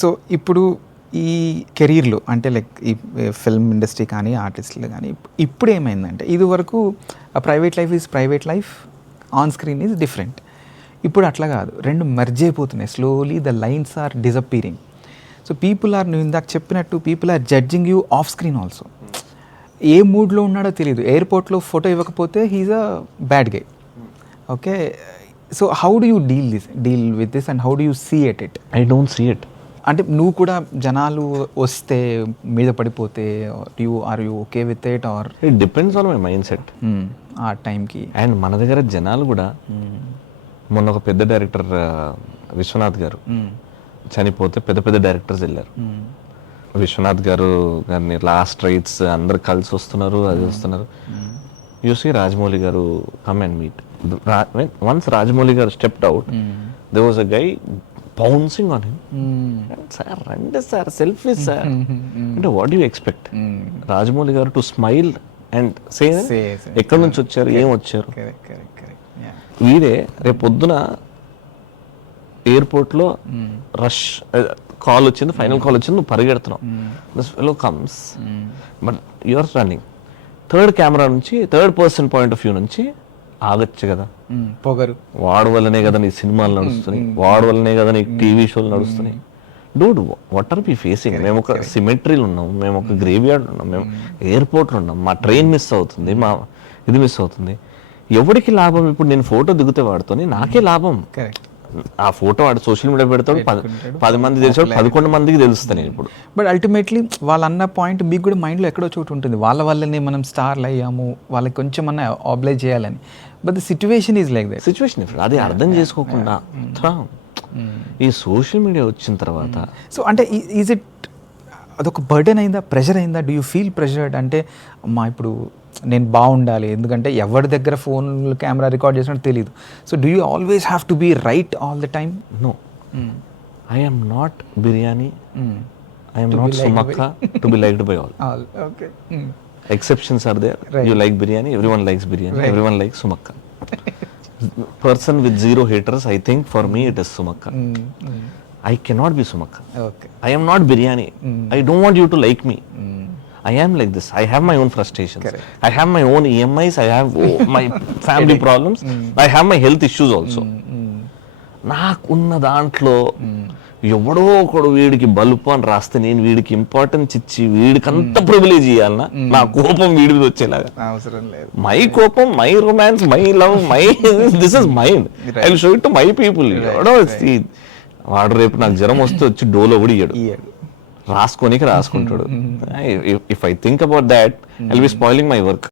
So ఇప్పుడు ఈ కెరీర్లో అంటే లైక్ ఈ ఫిల్మ్ ఇండస్ట్రీ కానీ ఆర్టిస్టులు కానీ ఇప్పుడు ఏమైందంటే ఇది వరకు private life is private life, on screen is different. ఇప్పుడు అట్లా కాదు, రెండు మెర్జ్ అయిపోతున్నాయి. Slowly the lines are disappearing. So people are, నువ్వు ఇందాక చెప్పినట్టు people are judging you off screen also. ఏ మూడ్లో ఉన్నాడో తెలియదు. ఎయిర్పోర్ట్లో ఫోటో ఇవ్వకపోతే he's a bad guy. Okay, so how do you deal with this and how do you see it? I don't see it. అంటే నువ్వు కూడా జనాలు వస్తే మీద పడిపోతే are you okay with it or it depends on my mindset ఆ టైంకి? And మన దగ్గర జనాలు కూడా, మొన్న ఒక పెద్ద డైరెక్టర్ విశ్వనాథ్ గారు చనిపోతే పెద్ద పెద్ద డైరెక్టర్స్ వెళ్ళారు. విశ్వనాథ్ గారిని లాస్ట్ రైట్స్ అందరు కలిసి వస్తున్నారు, అది వస్తున్నారు. You see Rajamouli garu come and meet. Once Rajamouli garu stepped out, there was a guy bouncing on him. Sir రండి సార్, సెల్ఫీ సార్ అంటే what do you expect? Rajamouli garu to smile and say ఎక్కడి నుంచి వచ్చారు, ఏం వచ్చారు. వీడే రేపు పొద్దున ఎయిర్పోర్ట్లో రష్ కాల్ వచ్చింది, ఫైనల్ కాల్ వచ్చింది, నువ్వు పరిగెడుతున్నావు, this fellow comes but you are running. Third camera నుంచి, third person point of view నుంచి ఆగచ్చు కదా. పొగరు వాడి వల్లనే కదా నీ సినిమాలు నడుస్తున్నాయి, వాడి వల్లనే కదా నీ టీవీ షోలు నడుస్తున్నాయి. Dude, what are we facing? మేము ఒక సిమెట్రీలు ఉన్నాం, మేము ఒక గ్రేవ్ యార్డ్ ఉన్నాం, మేము ఎయిర్పోర్ట్లో ఉన్నాం, మా ట్రైన్ మిస్ అవుతుంది, మా ఇది మిస్ అవుతుంది. ఎవరికి లాభం? ఇప్పుడు నేను ఫోటో దిగితే వాడుతోని నాకే లాభం. ఆ ఫోటో వాడు సోషల్ మీడియా పెడతాడు, 10 మంది తెలిసాడు, 11 మందికి తెలుస్తాను నేను ఇప్పుడు. బట్ అల్టిమేట్లీ వాళ్ళు అన్న పాయింట్ మీకు కూడా మైండ్లో ఎక్కడో చోటు ఉంటుంది, వాళ్ళ వల్లనే మనం స్టార్లు అయ్యాము, వాళ్ళకి కొంచెం అన్న ఆబ్లైజ్ చేయాలని. But the situation is like that. Situation అది అర్థం చేసుకోకుండా ఈ సోషల్ మీడియా వచ్చిన తర్వాత సో అంటే ఈజ్ ఇట్ అదొక బర్డెన్ అయిందా, ప్రెషర్ అయిందా? Do you feel pressured? అంటే అమ్మా ఇప్పుడు నేను బాగుండాలి, ఎందుకంటే ఎవరి దగ్గర ఫోన్ కెమెరా రికార్డ్ చేసినట్టు తెలియదు. So do you always have to be right all the time? No, I am not biryani, I am not Sumakka to be liked by all. Okay, exceptions are there. You like biryani, everyone likes biryani, everyone likes sumakka. Person with zero haters, I think for me it is sumakka. I cannot be sumakka. Okay, I am not biryani. I don't want you to like me. I am like this. I have my own frustrations. Correct. I have my own EMIs. I have my family problems. I have my health issues also. నాకున్న దాంట్లో ఎవడో ఒకడు వీడికి bulb అని రాస్తే నేను వీడికి importance ఇచ్చి వీడికి అంత ప్రివిలేజ్ ఇవ్వాలన్నా, నా కోపం వీడి మీద వచ్చేలాగా అవసరం లేదు. మై కోపం, my romance, my love, my this is mind. I will show it to my people. ఎవడో వాడు రేపు నాకు జ్వరం వస్తే వచ్చి డోలో కూడా ఇయ్యడు, రాసుకుంటాడు. If I think about that I will be spoiling my work.